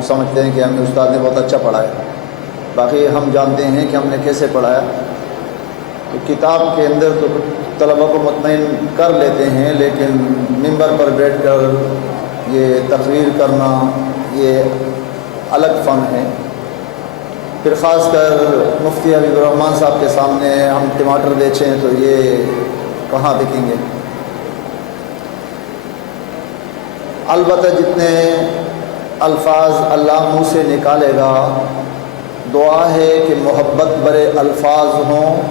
وہ سمجھتے ہیں کہ ہمیں استاد نے بہت اچھا پڑھایا، باقی ہم جانتے ہیں کہ ہم نے کیسے پڑھایا۔ تو کتاب کے اندر تو طلبہ کو مطمئن کر لیتے ہیں، لیکن ممبر پر بیٹھ کر یہ تقریر کرنا یہ الگ فن ہے۔ پھر خاص کر مفتی حبیب الرحمن صاحب کے سامنے ہم ٹماٹر بیچیں تو یہ کہاں بکیں گے۔ البتہ جتنے الفاظ اللہ منہ سے نکالے گا، دعا ہے کہ محبت برے الفاظ ہوں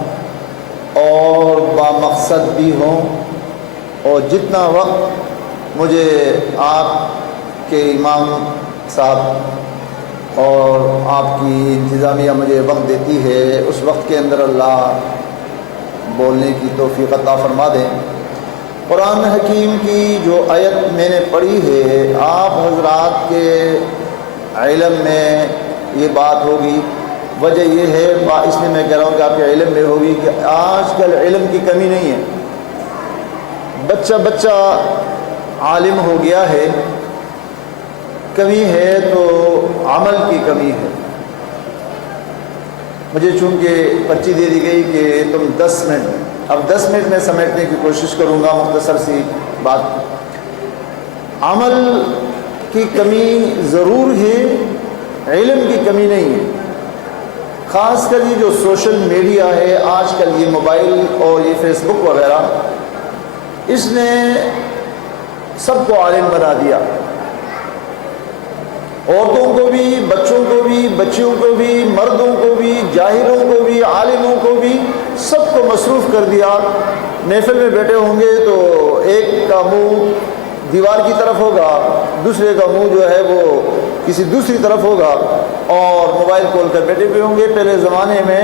اور بامقصد بھی ہوں، اور جتنا وقت مجھے آپ کے امام صاحب اور آپ کی انتظامیہ مجھے وقت دیتی ہے، اس وقت کے اندر اللہ بولنے کی توفیق عطا فرما دیں۔ قرآن حکیم کی جو آیت میں نے پڑھی ہے، آپ حضرات کے علم میں یہ بات ہوگی، وجہ یہ ہے اس لیے میں کہہ رہا ہوں کہ آپ کے علم میں ہوگی کہ آج کل علم کی کمی نہیں ہے، بچہ عالم ہو گیا ہے، کمی ہے تو عمل کی کمی ہے۔ مجھے چونکہ پرچی دے دی گئی کہ تم 10 منٹ، اب 10 منٹ میں سمیٹنے کی کوشش کروں گا، مختصر سی بات۔ عمل کی کمی ضرور ہے، علم کی کمی نہیں ہے۔ خاص کر یہ جو سوشل میڈیا ہے آج کل، یہ موبائل اور یہ فیس بک وغیرہ، اس نے سب کو عالم بنا دیا، عورتوں کو بھی، بچوں کو بھی، بچیوں کو بھی، مردوں کو بھی، جاہلوں کو بھی، عالموں کو بھی، سب کو مصروف کر دیا۔ محفل میں بیٹھے ہوں گے تو ایک کا منہ دیوار کی طرف ہوگا، دوسرے کا منہ جو ہے وہ کسی دوسری طرف ہوگا، اور موبائل کھول کر بیٹھے ہوئے ہوں گے۔ پہلے زمانے میں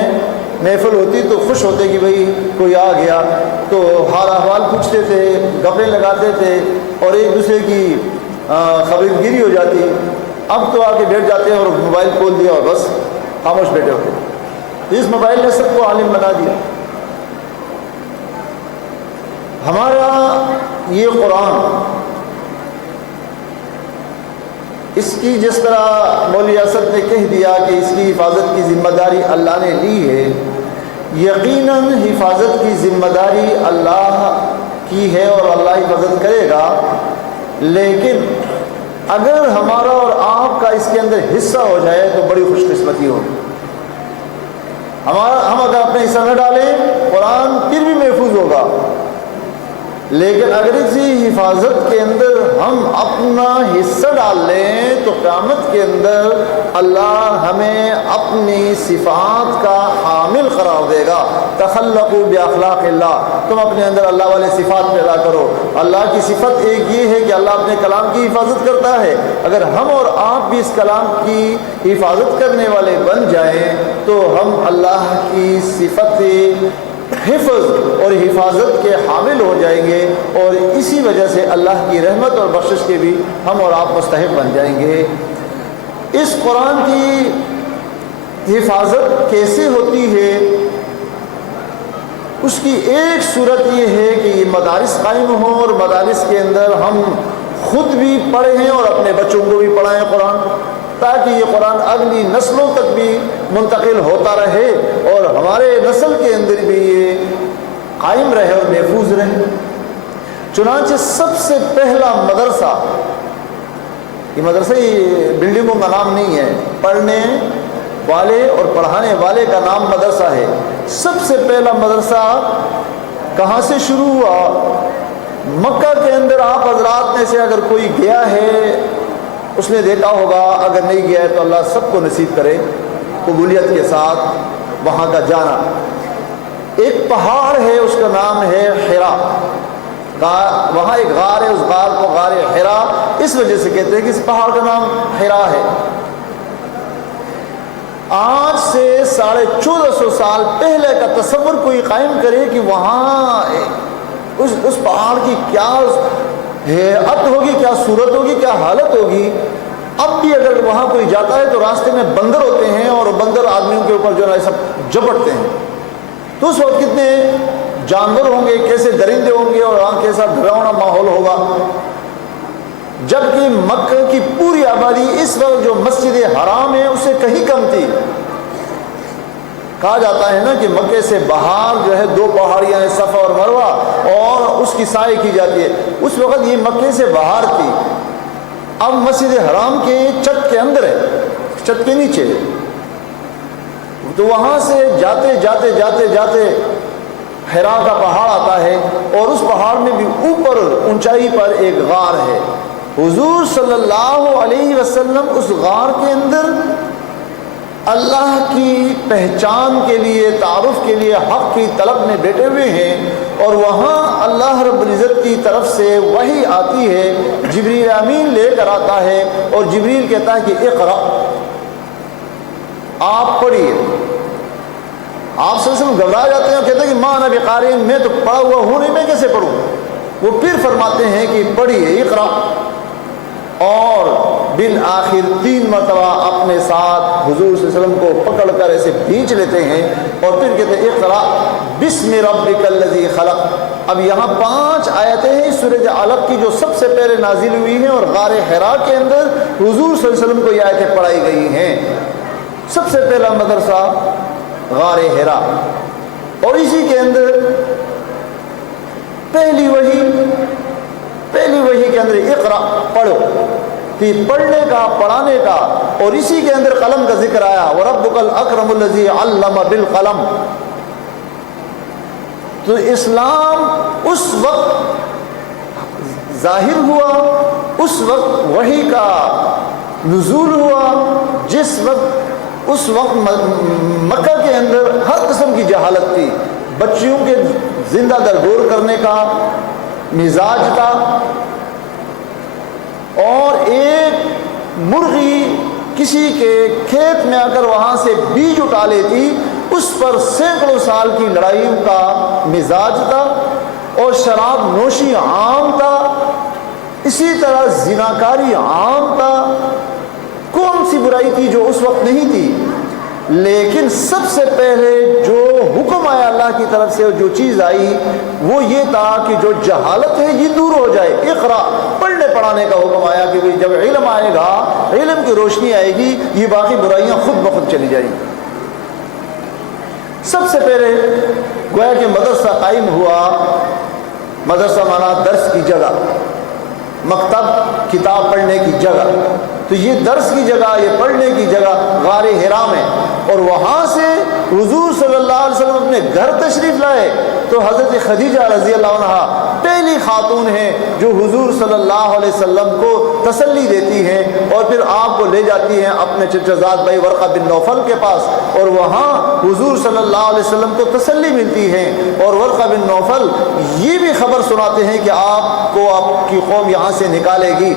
محفل ہوتی تو خوش ہوتے کہ بھئی کوئی آ گیا، تو حال احوال پوچھتے تھے، گپیں لگاتے تھے، اور ایک دوسرے کی خبر گیری ہو جاتی۔ اب تو آ کے بیٹھ جاتے ہیں اور موبائل کھول دیا اور بس خاموش بیٹھے ہوتے۔ اس موبائل نے سب کو عالم بنا دیا۔ ہمارا یہ قرآن، اس کی جس طرح مولوی اسد نے کہہ دیا کہ اس کی حفاظت کی ذمہ داری اللہ نے لی ہے، یقیناً حفاظت کی ذمہ داری اللہ کی ہے اور اللہ حفاظت کرے گا، لیکن اگر ہمارا اور آپ کا اس کے اندر حصہ ہو جائے تو بڑی خوش قسمتی ہوگی۔ ہم اگر اپنے حصہ نہ ڈالیں، قرآن پھر بھی محفوظ ہوگا، لیکن اگر اسی حفاظت کے اندر ہم اپنا حصہ ڈال لیں تو قیامت کے اندر اللہ ہمیں اپنی صفات کا حامل قرار دے گا۔ تخلقوا باخلاق اللہ، تم اپنے اندر اللہ والے صفات پیدا کرو۔ اللہ کی صفت ایک یہ ہے کہ اللہ اپنے کلام کی حفاظت کرتا ہے۔ اگر ہم اور آپ بھی اس کلام کی حفاظت کرنے والے بن جائیں تو ہم اللہ کی صفت حفظ اور حفاظت کے حامل ہو جائیں گے، اور اسی وجہ سے اللہ کی رحمت اور بخشش کے بھی ہم اور آپ مستحق بن جائیں گے۔ اس قرآن کی حفاظت کیسے ہوتی ہے؟ اس کی ایک صورت یہ ہے کہ یہ مدارس قائم ہوں، اور مدارس کے اندر ہم خود بھی پڑھیں اور اپنے بچوں کو بھی پڑھائیں قرآن، تاکہ یہ قرآن اگلی نسلوں تک بھی منتقل ہوتا رہے اور ہمارے نسل کے اندر بھی یہ قائم رہے اور محفوظ رہے۔ چنانچہ سب سے پہلا مدرسہ، یہ مدرسہ یہ بلڈنگوں کا نام نہیں ہے، پڑھنے والے اور پڑھانے والے کا نام مدرسہ ہے۔ سب سے پہلا مدرسہ کہاں سے شروع ہوا؟ مکہ کے اندر آپ حضرات میں سے اگر کوئی گیا ہے اس نے دیکھا ہوگا، اگر نہیں گیا ہے تو اللہ سب کو نصیب کرے قبولیت کے ساتھ وہاں کا جانا۔ ایک پہاڑ ہے، اس کا نام ہے حرا، وہاں ایک غار ہے، اس غار کو غار حرا اس وجہ سے کہتے ہیں کہ اس پہاڑ کا نام حرا ہے۔ آج سے 1450 سال پہلے کا تصور کوئی قائم کرے کہ وہاں اس پہاڑ کی کیا ہیئت ہوگی، کیا صورت ہوگی، کیا حالت ہوگی۔ اب بھی اگر وہاں کوئی جاتا ہے تو راستے میں بندر ہوتے ہیں، اور بندر آدمیوں کے اوپر جو ہے سب جپٹتے ہیں، تو اس وقت کتنے جانور ہوں گے، کیسے درندے ہوں گے، اور وہاں کیسا ڈراؤنا ماحول ہوگا۔ جبکہ مکہ کی پوری آبادی اس وقت جو مسجد حرام ہے اس سے کہیں کم تھی. کہا جاتا ہے نا کہ مکے سے باہر جو ہے 2 پہاڑیاں ہیں، صفا اور مروہ، اور اس کی سائے کی جاتی ہے. اس وقت یہ مکے سے باہر تھی. اب مسجد حرام کے چھت کے اندر ہے، چھت کے نیچے ہے. تو وہاں سے جاتے جاتے جاتے جاتے حرا کا پہاڑ آتا ہے، اور اس پہاڑ میں بھی اوپر اونچائی پر ایک غار ہے. حضور صلی اللہ علیہ وسلم اس غار کے اندر اللہ کی پہچان کے لیے، تعارف کے لیے حق کی طلب میں بیٹھے ہوئے ہیں، اور وہاں اللہ رب العزت کی طرف سے وحی آتی ہے. جبریل امین لے کر آتا ہے، اور جبریل کہتا ہے کہ اقرأ، آپ پڑھیے. آپ صلی اللہ علیہ وسلم گھبرا جاتے ہیں اور کہتے ہیں کہ ماں انا بقارئ، میں تو پڑھا ہوا ہوں نہیں، میں کیسے پڑھوں. وہ پھر فرماتے ہیں کہ پڑھیے اقرأ، اور بالآخر 3 مرتبہ اپنے ساتھ حضور صلی اللہ علیہ وسلم کو پکڑ کر ایسے کھینچ لیتے ہیں، اور پھر کہتے ہیں اقرأ بسم ربک الذی خلق. اب یہاں 5 آیتیں ہیں سورۃ علق کی جو سب سے پہلے نازل ہوئی ہیں، اور غار حرا کے اندر حضور صلی اللہ علیہ وسلم کو یہ آیتیں پڑھائی گئی ہیں. سب سے پہلا مدرسہ غار حرا، اور اسی کے اندر پہلی وحی کے اندر اقرأ پڑھو، کہ پڑھنے کا، پڑھانے کا، اور اسی کے اندر قلم کا ذکر آیا. وَرَبُّكَ الْأَكْرَمُ الَّذِي عَلَّمَ بِالْقَلَمِ. تو اسلام اس وقت ظاہر ہوا، اس وقت وحی کا نزول ہوا، جس وقت اس وقت مکہ کے اندر ہر قسم کی جہالت تھی. بچیوں کے زندہ درگور کرنے کا مزاج تھا، اور ایک مرغی کسی کے کھیت میں آ کر وہاں سے بیج اٹھا لیتی، اس پر سینکڑوں سال کی لڑائیوں کا مزاج تھا، اور شراب نوشی عام تھا، اسی طرح زناکاری عام تھا. کون سی برائی تھی جو اس وقت نہیں تھی؟ لیکن سب سے پہلے جو حکم آیا اللہ کی طرف سے، جو چیز آئی وہ یہ تھا کہ جو جہالت ہے یہ دور ہو جائے. اقرا، پڑھنے پڑھانے کا حکم آیا کہ جب علم آئے گا، علم کی روشنی آئے گی، یہ باقی برائیاں خود بخود چلی جائیں گی. سب سے پہلے گویا کہ مدرسہ قائم ہوا. مدرسہ مانا درس کی جگہ، مکتب کتاب پڑھنے کی جگہ. تو یہ درس کی جگہ، یہ پڑھنے کی جگہ غار حرا میں. اور وہاں سے حضور صلی اللہ علیہ وسلم اپنے گھر تشریف لائے. تو حضرت خدیجہ رضی اللہ عنہا پہلی خاتون ہیں جو حضور صلی اللہ علیہ وسلم کو تسلی دیتی ہیں، اور پھر آپ کو لے جاتی ہیں اپنے چچا زاد بھائی ورقہ بن نوفل کے پاس، اور وہاں حضور صلی اللہ علیہ وسلم کو تسلی ملتی ہے. اور ورقہ بن نوفل یہ بھی خبر سناتے ہیں کہ آپ کو آپ کی قوم یہاں سے نکالے گی.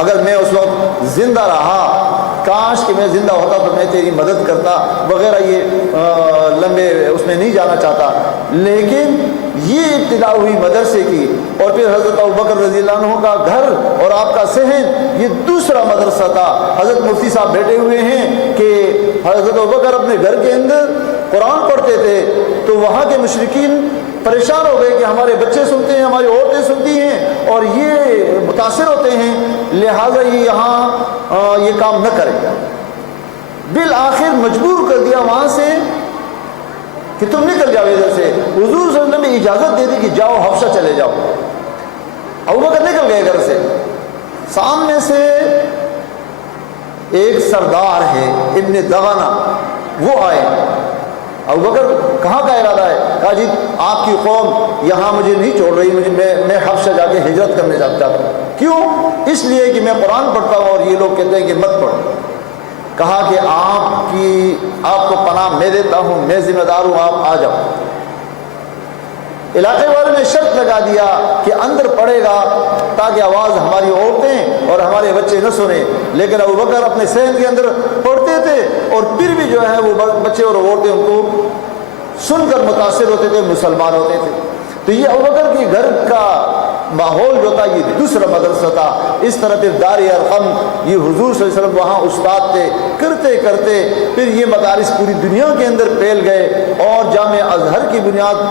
اگر میں اس وقت زندہ رہا، کاش کہ میں زندہ ہوتا تو میں تیری مدد کرتا وغیرہ. یہ لمبے اس میں نہیں جانا چاہتا، لیکن یہ ابتدا ہوئی مدرسے کی. اور پھر حضرت ابوبکر رضی اللہ عنہ کا گھر اور آپ کا صحن، یہ دوسرا مدرسہ تھا. حضرت مفتی صاحب بیٹھے ہوئے ہیں کہ حضرت ابوبکر اپنے گھر کے اندر قرآن پڑھتے تھے، تو وہاں کے مشرکین پریشان ہو گئے کہ ہمارے بچے سنتے ہیں، ہماری عورتیں سنتی ہیں، اور یہ متاثر ہوتے ہیں، لہٰذا یہ یہاں یہ کام نہ کرے. بالآخر مجبور کر دیا وہاں سے کہ تم نکل جاؤ ادھر سے. حضور صلی اللہ علیہ وسلم نے اجازت دے دی کہ جاؤ حبشہ چلے جاؤ. ابوبکر نکل گئے گھر سے. سامنے سے ایک سردار ہے ابن دغنہ، وہ آئے. ابوبکر کہاں کا ارادہ ہے؟ کہا جی آپ کی قوم یہاں مجھے نہیں چھوڑ رہی، میں حبشہ جا کے ہجرت کرنے چاہتا ہوں. کیوں؟ اس لیے کہ میں قرآن پڑھتا ہوں اور یہ لوگ کہتے ہیں کہ مت پڑھو. کہا کہ آپ کو پناہ میں دیتا ہوں، میں ذمہ دار ہوں، آپ آ جاؤ. علاقے والوں نے شرط لگا دیا کہ اندر پڑے گا تاکہ آواز ہماری عورتیں اور ہمارے بچے نہ سنیں. لیکن ابوبکر اپنے صحن کے اندر پڑھتے تھے، اور پھر بھی جو ہے وہ بچے اور عورتیں ان کو سن کر متاثر ہوتے تھے، مسلمان ہوتے تھے. تو یہ ابوبکر کے گھر کا ماحول جو تھا یہ دوسرا مدرسہ تھا. اس طرح پھر دار ارقم، یہ حضور صلی اللہ علیہ وسلم وہاں استاد تھے. کرتے کرتے پھر یہ مدارس پوری دنیا کے اندر پھیل گئے، اور جامعہ ازہر کی بنیاد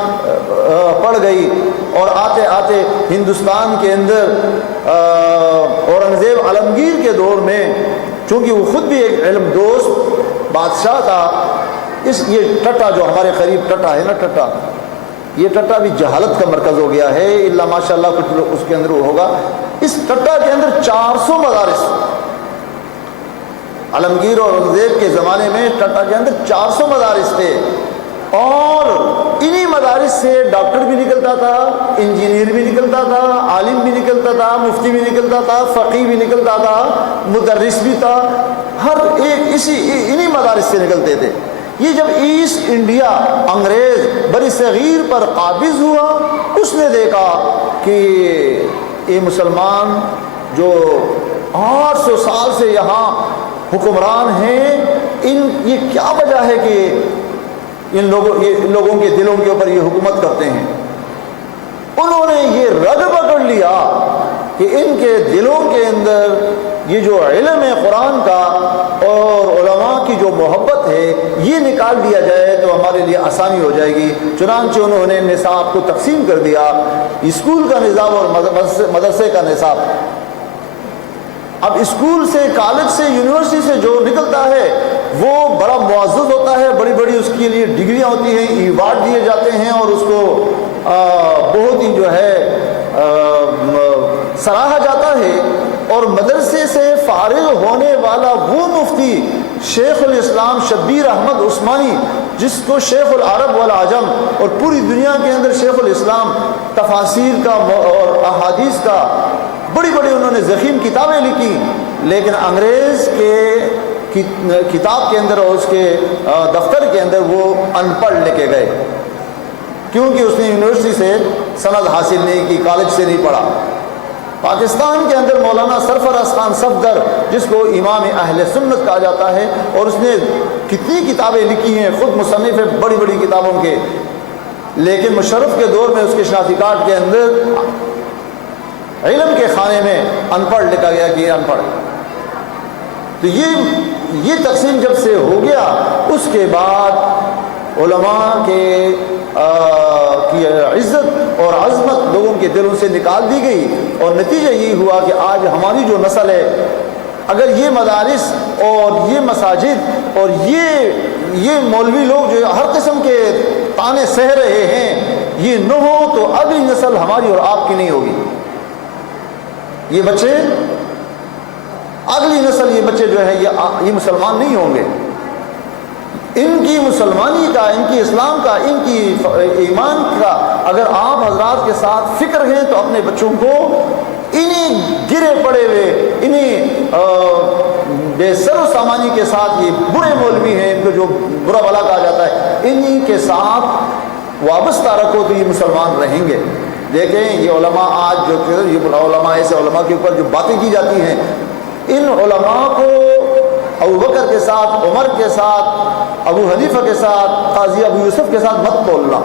پڑ گئی. اور آتے آتے ہندوستان کے اندر اورنگزیب عالمگیر کے دور میں چونکہ وہ خود بھی ایک علم دوست بادشاہ تھا، یہ ٹٹا جو ہمارے قریب ٹٹا ہے نا، ٹٹا، یہ ٹٹا بھی جہالت کا مرکز ہو گیا ہے، اللہ ماشاء اللہ کچھ اس کے اندر ہوگا۔ اس ٹٹا کے اندر 400 مدارس، عالمگیر اور اورنگزیب کے زمانے میں ٹٹا کے اندر 400 مدارس تھے، اور انہی مدارس سے ڈاکٹر بھی نکلتا تھا، انجینئر بھی نکلتا تھا، عالم بھی نکلتا تھا، مفتی بھی نکلتا تھا، فقیہ بھی نکلتا تھا، مدرس بھی تھا، ہر ایک انہی مدارس سے نکلتے تھے۔ یہ جب ایسٹ انڈیا انگریز بر صغیر پر قابض ہوا، اس نے دیکھا کہ یہ مسلمان جو 800 سال سے یہاں حکمران ہیں، یہ کیا وجہ ہے کہ ان لوگوں کے دلوں کے اوپر یہ حکومت کرتے ہیں۔ انہوں نے یہ رگ پکڑ لیا کہ ان کے دلوں کے اندر یہ جو علم ہے قرآن کا اور علماء کی جو محبت ہے، یہ نکال دیا جائے تو ہمارے لیے آسانی ہو جائے گی۔ چنانچہ انہوں نے نصاب کو تقسیم کر دیا، اسکول کا نصاب اور مدرسے کا نصاب۔ اب اسکول سے، کالج سے، یونیورسٹی سے جو نکلتا ہے وہ بڑا معزز ہوتا ہے، بڑی بڑی اس کے لیے ڈگریاں ہوتی ہیں، ایوارڈ دیے جاتے ہیں، اور اس کو بہت ہی جو ہے سراہا جاتا ہے۔ اور مدرسے سے فارغ ہونے والا وہ مفتی شیخ الاسلام شبیر احمد عثمانی، جس کو شیخ العرب والعجم اور پوری دنیا کے اندر شیخ الاسلام تفاسیر کا اور احادیث کا بڑی بڑی انہوں نے ضخیم کتابیں لکھی، لیکن انگریز کے کتاب کے اندر اور اس کے دفتر کے اندر وہ ان پڑھ لے کے گئے، کیونکہ اس نے یونیورسٹی سے سند حاصل نہیں کی، کالج سے نہیں پڑھا۔ پاکستان کے اندر مولانا سرفراز خان صفدر، جس کو امام اہل سنت کہا جاتا ہے، اور اس نے کتنی کتابیں لکھی ہیں، خود مصنف ہے بڑی بڑی کتابوں کے، لیکن مشرف کے دور میں اس کے شناختی کارڈ کے اندر علم کے خانے میں ان پڑھ لکھا گیا کہ یہ ان پڑھ۔ تو یہ تقسیم جب سے ہو گیا، اس کے بعد علماء کی عزت اور عظمت لوگوں کے دلوں سے نکال دی گئی، اور نتیجہ یہ ہوا کہ آج ہماری جو نسل ہے، اگر یہ مدارس اور یہ مساجد اور یہ مولوی لوگ جو ہر قسم کے تانے سہ رہے ہیں، یہ نہ ہو تو اگلی نسل ہماری اور آپ کی نہیں ہوگی۔ یہ بچے، اگلی نسل، یہ بچے جو ہیں یہ مسلمان نہیں ہوں گے۔ ان کی مسلمانی کا، ان کی اسلام کا، ان کی ایمان کا اگر آپ حضرات کے ساتھ فکر ہیں تو اپنے بچوں کو انہی گرے پڑے ہوئے، انہی بے سر و سامانی کے ساتھ، یہ برے مولوی ہیں، ان کو جو برا بلا کہا جاتا ہے، انہی کے ساتھ وابستہ رکھو تو یہ مسلمان رہیں گے۔ دیکھیں یہ علماء آج جو یہ علماء، ایسے علماء کے اوپر جو باتیں کی جاتی ہیں، ان علماء کو ابوبکر کے ساتھ، عمر کے ساتھ، ابو حنیفہ کے ساتھ، قاضی ابو یوسف کے ساتھ مت تولنا،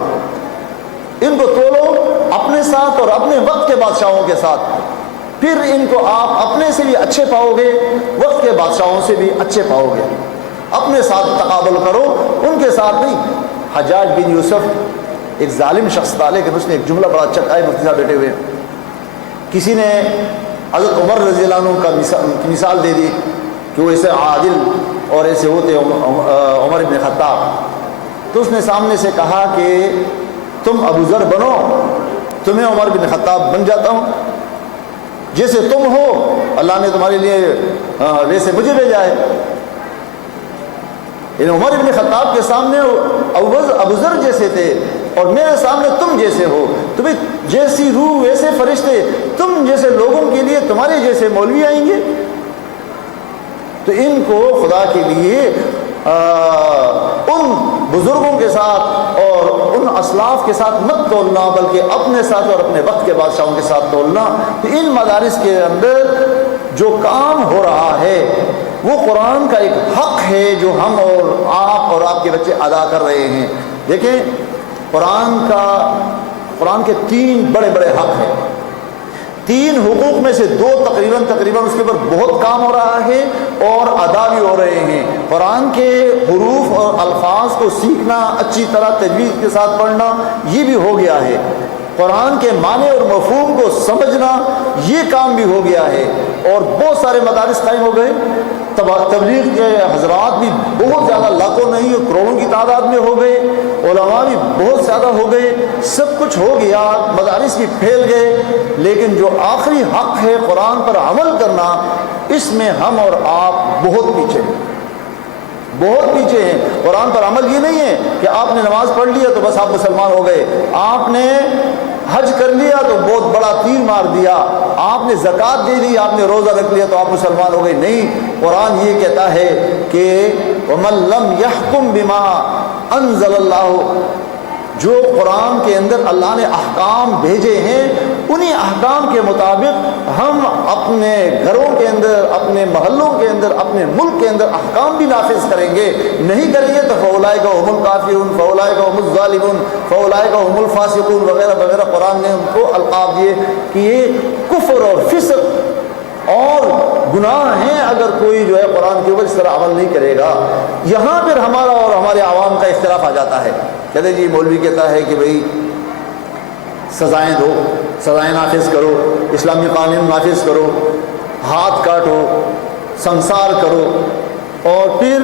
ان کو تولو اپنے ساتھ اور اپنے وقت کے بادشاہوں کے ساتھ، پھر ان کو آپ اپنے سے بھی اچھے پاؤ گے، وقت کے بادشاہوں سے بھی اچھے پاؤ گے۔ اپنے ساتھ تقابل کرو، ان کے ساتھ نہیں۔ حجاج بن یوسف ایک ظالم شخص تھا، لیکن اس نے ایک جملہ بڑا اچھا کہا ہے، مفتی صاحب بیٹھے ہوئے، کسی نے حضرت عمر رضی اللہ عنہ کا مثال دے دی کہ وہ ایسے عادل اور ایسے ہوتے عمر بن خطاب، تو اس نے سامنے سے کہا کہ تم ابو ذر بنو، تمہیں عمر بن خطاب بن جاتا ہوں، جیسے تم ہو اللہ نے تمہارے لیے ویسے مجھے بھیجا ہے۔ یعنی عمر بن خطاب کے سامنے ابو ذر جیسے تھے، اور میرے سامنے تم جیسے ہو، تمہیں جیسی روح ویسے فرشتے، تم جیسے لوگوں کے لیے تمہارے جیسے مولوی آئیں گے۔ تو ان کو خدا کے لیے ان بزرگوں کے ساتھ اور ان اسلاف کے ساتھ مت تولنا، بلکہ اپنے ساتھ اور اپنے وقت کے بادشاہوں کے ساتھ تولنا۔ تو ان مدارس کے اندر جو کام ہو رہا ہے وہ قرآن کا ایک حق ہے جو ہم اور آپ کے بچے ادا کر رہے ہیں۔ دیکھیں قرآن کے 3 بڑے بڑے حق ہیں، 3 حقوق میں سے 2 تقریباً اس کے اوپر بہت کام ہو رہا ہے اور ادا بھی ہو رہے ہیں۔ قرآن کے حروف اور الفاظ کو سیکھنا، اچھی طرح تجوید کے ساتھ پڑھنا، یہ بھی ہو گیا ہے۔ قرآن کے معنی اور مفہوم کو سمجھنا، یہ کام بھی ہو گیا ہے، اور بہت سارے مدارس قائم ہو گئے۔ تبلیغ کے حضرات بھی بہت زیادہ، لاکھوں نہیں کروڑوں کی تعداد میں ہو گئے، علماء بھی بہت زیادہ ہو گئے، سب کچھ ہو گیا، مدارس بھی پھیل گئے، لیکن جو آخری حق ہے قرآن پر عمل کرنا، اس میں ہم اور آپ بہت پیچھے ہیں، بہت پیچھے ہیں۔ قرآن پر عمل یہ نہیں ہے کہ آپ نے نماز پڑھ لیا تو بس آپ مسلمان ہو گئے، آپ نے حج کر لیا تو بہت بڑا تیر مار دیا، آپ نے زکوٰۃ دے دی، آپ نے روزہ رکھ لیا تو آپ مسلمان ہو گئے، نہیں۔ قرآن یہ کہتا ہے کہ وَمَن لَّمْ يَحْكُم بِمَا أَنزَلَ اللَّهُ، جو قرآن کے اندر اللہ نے احکام بھیجے ہیں، انہی احکام کے مطابق ہم اپنے گھروں کے اندر، اپنے محلوں کے اندر، اپنے ملک کے اندر احکام بھی نافذ کریں گے، نہیں کریں گے تو فَأُولَٰئِکَ هُمُ الْكَافِرُونَ فَأُولَٰئِکَ هُمُ الظَّالِمُونَ فَأُولَٰئِکَ هُمُ الْفَاسِقُونَ وغیرہ وغیرہ۔ قرآن نے ان کو القاب دیے کہ یہ کفر اور فسق اور گناہ ہیں اگر کوئی جو ہے قرآن کے اوپر اس طرح عمل نہیں کرے گا۔ یہاں پھر ہمارا اور ہمارے عوام کا اختلاف آ جاتا ہے، کہتے جی مولوی کہتا ہے کہ بھئی سزائیں دو، سزائیں نافذ کرو، اسلامی قانون نافذ کرو، ہاتھ کاٹو، سنسار کرو، اور پھر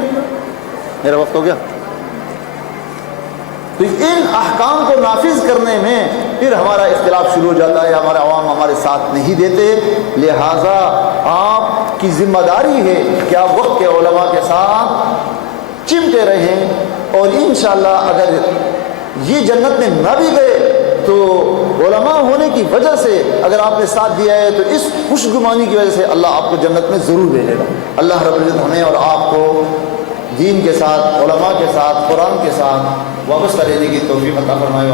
میرا وقت ہو گیا، تو ان احکام کو نافذ کرنے میں پھر ہمارا اختلاف شروع ہو جاتا ہے، ہمارے عوام ہمارے ساتھ نہیں دیتے۔ لہٰذا آپ کی ذمہ داری ہے کہ آپ وقت کے علماء کے ساتھ چمٹے رہیں، اور انشاءاللہ اگر یہ جنت میں نہ بھی گئے تو علماء ہونے کی وجہ سے اگر آپ نے ساتھ دیا ہے تو اس خوش گمانی کی وجہ سے اللہ آپ کو جنت میں ضرور بھیجے گا۔ اللہ رب العزت ہمیں اور آپ کو دین کے ساتھ، علماء کے ساتھ، قرآن کے ساتھ وابستہ رہنے کی توفیق عطا فرمائے۔